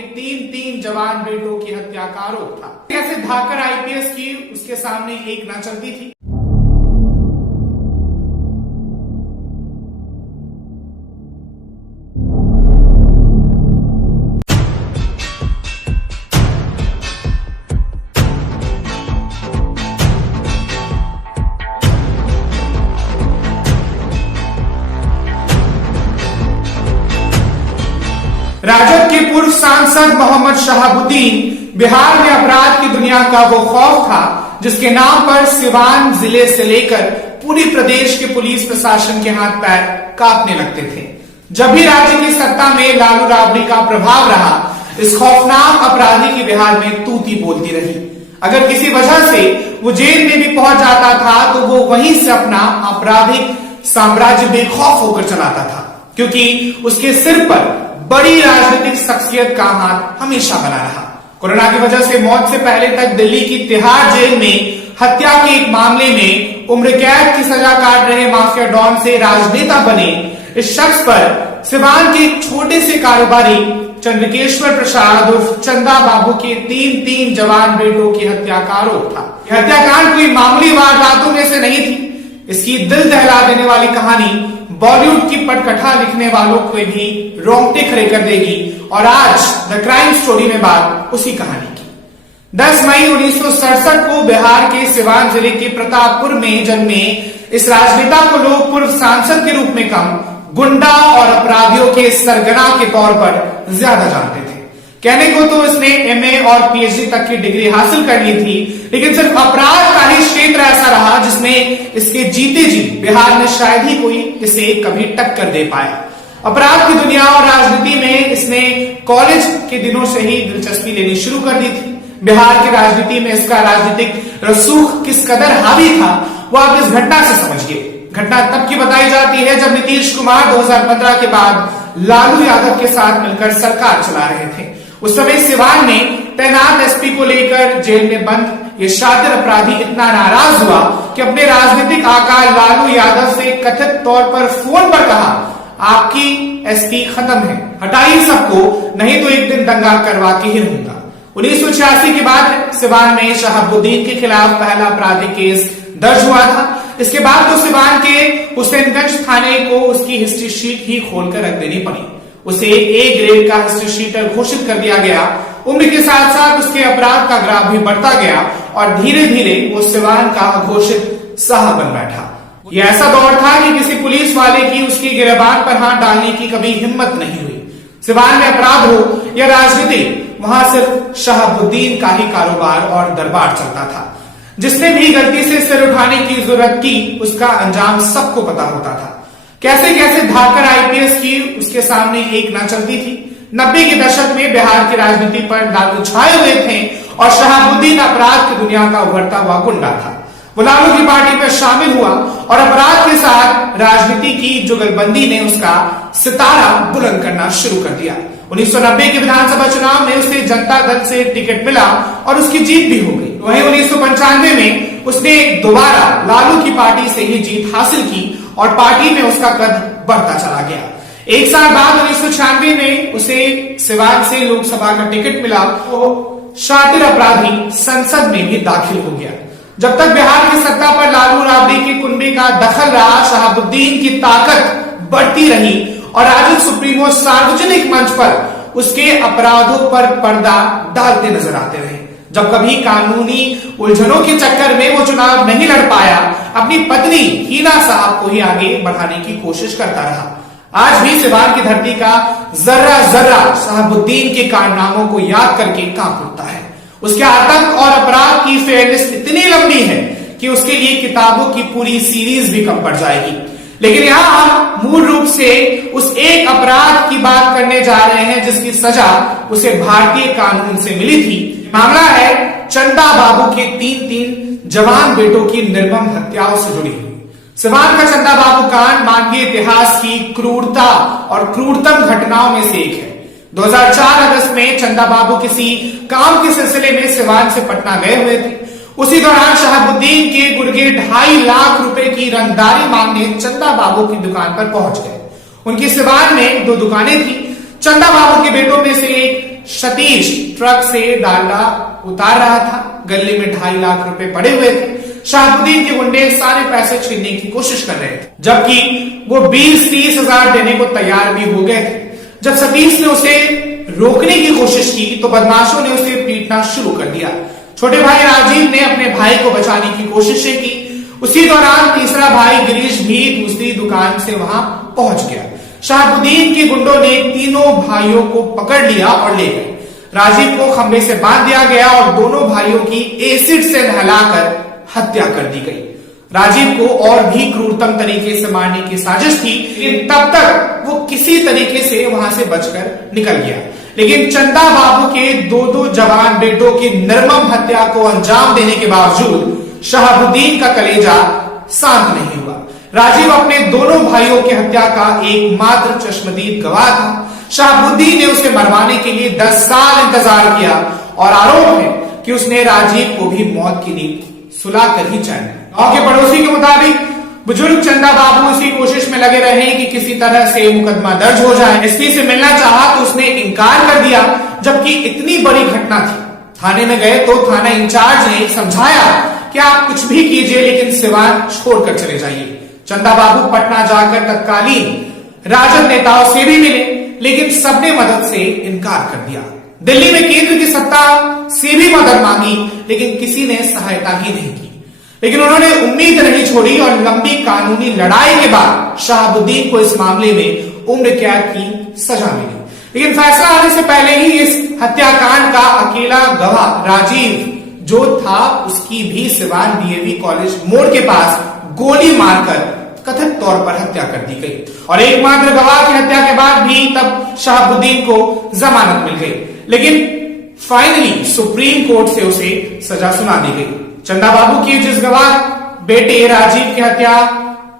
के तीन जवान बेटों की हत्या का आरोप था। कैसे धाकर आईपीएस की उसके सामने एक ना चलती थी। राजद के पूर्व सांसद मोहम्मद शहाबुद्दीन बिहार में अपराध की दुनिया का वो खौफ था जिसके नाम पर सिवान जिले से लेकर पूरे प्रदेश के पुलिस प्रशासन के हाथ पैर कांपने लगते थे। जब भी राज्य की सत्ता में लालू राबड़ी का प्रभाव रहा, इस खौफनाक अपराधी की बिहार में तूती बोलती रही। अगर किसी वजह से वो जेल में भी पहुंच जाता था तो वो वहीं से अपना आपराधिक साम्राज्य बेखौफ होकर चलाता था, क्योंकि उसके सिर पर बड़ी राजनीतिक शख्सियत का हाथ हमेशा बना रहा। कोरोना की वजह से मौत से पहले तक दिल्ली की तिहाड़ जेल में हत्या के एक मामले में उम्र कैद की सजा काट रहे माफिया डॉन से राजनेता बने इस शख्स पर सिवान के एक छोटे से कारोबारी चंद्रकेश्वर प्रसाद उर्फ चंदा बाबू के तीन जवान बेटों की हत्या का आरोप था। हत्याकांड कोई मामूली वारदातों में से नहीं थी। इसकी दिल दहला देने वाली कहानी बॉलीवुड की पटकथा लिखने वालों को भी रोंगटे खड़े कर देगी। और आज द क्राइम स्टोरी में बात उसी कहानी की। 10 मई 1967 को बिहार के सिवान जिले के प्रतापपुर में जन्मे इस राजनेता को लोग पूर्व सांसद के रूप में कम, गुंडा और अपराधियों के सरगना के तौर पर ज्यादा जानते थे। कहने को तो इसने एमए और पीएचडी तक की डिग्री हासिल कर ली थी, लेकिन सिर्फ अपराध का ही क्षेत्र ऐसा रहा जिसमें इसके जीते जी बिहार में शायद ही कोई इसे कभी टक्कर दे पाया। अपराध की दुनिया और राजनीति में इसने कॉलेज के दिनों से ही दिलचस्पी लेनी शुरू कर दी थी। बिहार की राजनीति में इसका राजनीतिक रसूख किस कदर हावी था वो आप इस घटना से समझिए। घटना तब की बताई जाती है जब नीतीश कुमार 2015 के बाद लालू यादव के साथ मिलकर सरकार चला रहे थे। उस समय सिवान में तैनात एसपी को लेकर जेल में बंद ये शातिर अपराधी इतना नाराज हुआ कि अपने राजनीतिक आका लालू यादव से कथित तौर पर फोन पर कहा, आपकी एसपी खत्म है, हटाइए सबको, नहीं तो एक दिन दंगा करवा के ही रहूंगा। 1986 के बाद सिवान में शहाबुद्दीन के खिलाफ पहला आपराधिक केस दर्ज हुआ था। इसके बाद तो सिवान के हुसैनगंज थाने को उसकी हिस्ट्री शीट ही खोलकर रख देनी पड़ी। उसे ए ग्रेड का हिस्ट्री शीटर घोषित कर दिया गया। उम्र के साथ साथ उसके अपराध का ग्राफ भी बढ़ता गया और धीरे धीरे वो सिवान का घोषित साहब बन बैठा। यह ऐसा दौर था कि किसी पुलिस वाले की उसकी गिरबान पर हाथ डालने की कभी हिम्मत नहीं हुई। सिवान में अपराध हो या राजनीति, वहां सिर्फ शहाबुद्दीन का ही कारोबार और दरबार चलता था। जिसने भी गलती से सिर उठाने की जरूरत की उसका अंजाम सबको पता होता था। कैसे कैसे धाकर आईपीएस की उसके सामने एक ना चलती थी। 90 के दशक में बिहार की राजनीति पर लालू छाए हुए थे और शहाबुद्दीन अपराध की दुनिया का उभरता हुआ गुंडा था। वो लालू की पार्टी में शामिल हुआ और अपराध के साथ राजनीति की जुगलबंदी ने उसका सितारा बुलंद करना शुरू कर दिया। 1990 के विधानसभा चुनाव में उसे जनता दल से टिकट मिला और उसकी जीत भी हो गई। वहीं 1995 में उसने दोबारा लालू की पार्टी से ही जीत हासिल की और पार्टी में उसका कद बढ़ता चला गया। एक साल बाद 1996 में उसे सिवान से लोकसभा का टिकट मिला तो शातिर अपराधी संसद में भी दाखिल हो गया। जब तक बिहार की सत्ता पर लालू राबड़ी के कुनबे का दखल रहा, शहाबुद्दीन की ताकत बढ़ती रही और राजद सुप्रीमो सार्वजनिक मंच पर उसके अपराधों पर पर्दा डालते नजर आते रहे। जब कभी कानूनी उलझनों के चक्कर में वो चुनाव नहीं लड़ पाया, अपनी पत्नी हीना साहब को ही आगे बढ़ाने की कोशिश करता रहा। आज भी सिवान की धरती का जर्रा जर्रा शहाबुद्दीन के कारनामों को याद करके कांप उठता है। उसके आतंक और अपराध की फेयरनेस इतनी लंबी है कि उसके लिए किताबों की पूरी सीरीज भी कम पड़ जाएगी। लेकिन यहां हम मूल रूप से उस एक अपराध की बात करने जा रहे हैं जिसकी सजा उसे भारतीय कानून से मिली थी। मामला है चंदा बाबू के तीन जवान बेटों की निर्मम हत्याओं से जुड़ी हुई। सिवान का चंदा बाबू कांड मानवीय इतिहास की क्रूरता और क्रूरतम घटनाओं में से एक है। 2004 अगस्त में चंदा बाबू किसी काम के सिलसिले में सिवान से पटना गए हुए थे। उसी दौरान शहाबुद्दीन के गुर्गे 2.5 लाख रुपए की रंगदारी मांगने चंदा बाबू की दुकान पर पहुंच गए। उनकी सिवान में 2 दुकानें थी। चंदा बाबू के बेटों में से एक सतीश ट्रक से डालडा उतार रहा था। गले में 2.5 लाख रुपए पड़े हुए थे। शहाबुद्दीन के गुंडे सारे पैसे छीनने की कोशिश कर रहे थे, जबकि वो 20-30 हजार देने को तैयार भी हो गए थे। जब सतीश ने उसे रोकने की कोशिश की तो बदमाशों ने उसे पीटना शुरू कर दिया। छोटे भाई राजीव ने अपने भाई को बचाने की कोशिशें की। उसी दौरान तीसरा भाई गिरीश भी दूसरी दुकान से वहां पहुंच गया। शहाबुद्दीन के गुंडों ने तीनों भाइयों को पकड़ लिया और ले गए। राजीव को खंबे से बांध दिया गया और दोनों भाइयों की एसिड से नहलाकर हत्या कर दी गई। राजीव को और भी क्रूरतम तरीके से मारने की साजिश थी, लेकिन तब तक वो किसी तरीके से वहां से बचकर निकल गया। लेकिन चंदा बाबू के दो जवान बेटों की निर्मम हत्या को अंजाम देने के बावजूद शहाबुद्दीन का कलेजा शांत नहीं हुआ। राजीव अपने दोनों भाइयों की हत्या का एकमात्र चश्मदीद गवाह था। शहाबुद्दीन ने उसे मरवाने के लिए 10 साल इंतजार किया और आरोप है कि उसने राजीव को भी मौत की नींद सुलाकर ही चैन दी। गांव के पड़ोसी के मुताबिक बुजुर्ग चंदा बाबू इसी कोशिश में लगे रहे कि किसी तरह से मुकदमा दर्ज हो जाए। एसपी से मिलना चाहा तो उसने इनकार कर दिया, जबकि इतनी बड़ी घटना थी। थाने में गए तो थाना इंचार्ज ने समझाया कि आप कुछ भी कीजिए, लेकिन सिवान छोड़कर चले जाइए। चंदा बाबू पटना जाकर तत्कालीन राजद नेताओं से भी मिले, लेकिन सबने मदद से इनकार कर दिया। दिल्ली में केंद्र की सत्ता से भी मदद मांगी, लेकिन किसी ने सहायता ही नहीं की। लेकिन उन्होंने उम्मीद नहीं छोड़ी और लंबी कानूनी लड़ाई के बाद शहाबुद्दीन को इस मामले में उम्र कैद की सजा मिली। लेकिन फैसला आने से पहले ही इस हत्याकांड का अकेला गवाह राजीव जो था, उसकी भी सिवान डीएवी कॉलेज मोड़ के पास गोली मारकर कथित तौर पर हत्या कर दी गई। और एकमात्र गवाह की हत्या के बाद भी तब शहाबुद्दीन को जमानत मिल गई, लेकिन फाइनली सुप्रीम कोर्ट से उसे सजा सुना दी गई। चंदा बाबू की जिस गवाह बेटे राजीव की हत्या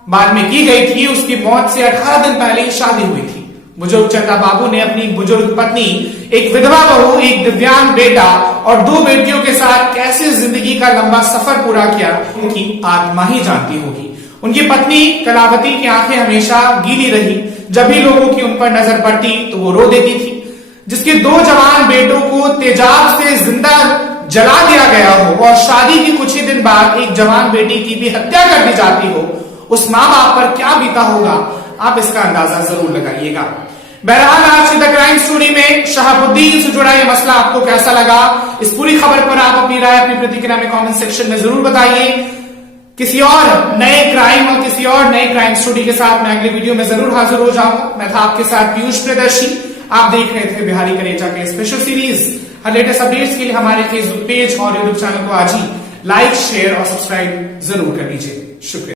बाद में की गई थी, उसकी मौत से 18 दिन पहले ही शादी हुई थी। बुजुर्ग चंदा बाबू ने अपनी बुजुर्ग पत्नी, एक विधवा बहू, एक दिव्यांग बेटा और 2 बेटियों के साथ कैसे जिंदगी का लंबा सफर पूरा किया, उनकी आत्मा ही जानती होगी। उनकी पत्नी कलावती की आंखें हमेशा गीली रही। जब भी लोगों की उन पर नजर पड़ती तो वो रो देती थी। जिसके 2 जवान बेटों को तेजाब से जिंदा जला दिया गया हो और शादी के कुछ ही दिन बाद एक जवान बेटी की भी हत्या कर दी जाती हो, उस मां बाप पर क्या बीता होगा, आप इसका अंदाजा जरूर लगाइएगा। बहरहाल आज की द क्राइम स्टोरी में शहाबुद्दीन से जुड़ा यह मसला आपको कैसा लगा, इस पूरी खबर पर आप अपनी राय, अपनी प्रतिक्रिया में कमेंट सेक्शन में जरूर बताइए। किसी और नए क्राइम और किसी और नए क्राइम स्टोरी के साथ मैं अगले वीडियो में जरूर हाजिर हो जाऊंगा। मैं था आपके साथ पीयूष प्रियदर्शी। आप देख रहे थे बिहारी कलेजा के स्पेशल सीरीज। हर लेटेस्ट अपडेट्स के लिए हमारे फेसबुक पेज और यूट्यूब चैनल को आज ही लाइक, शेयर और सब्सक्राइब जरूर कर लीजिए। शुक्रिया।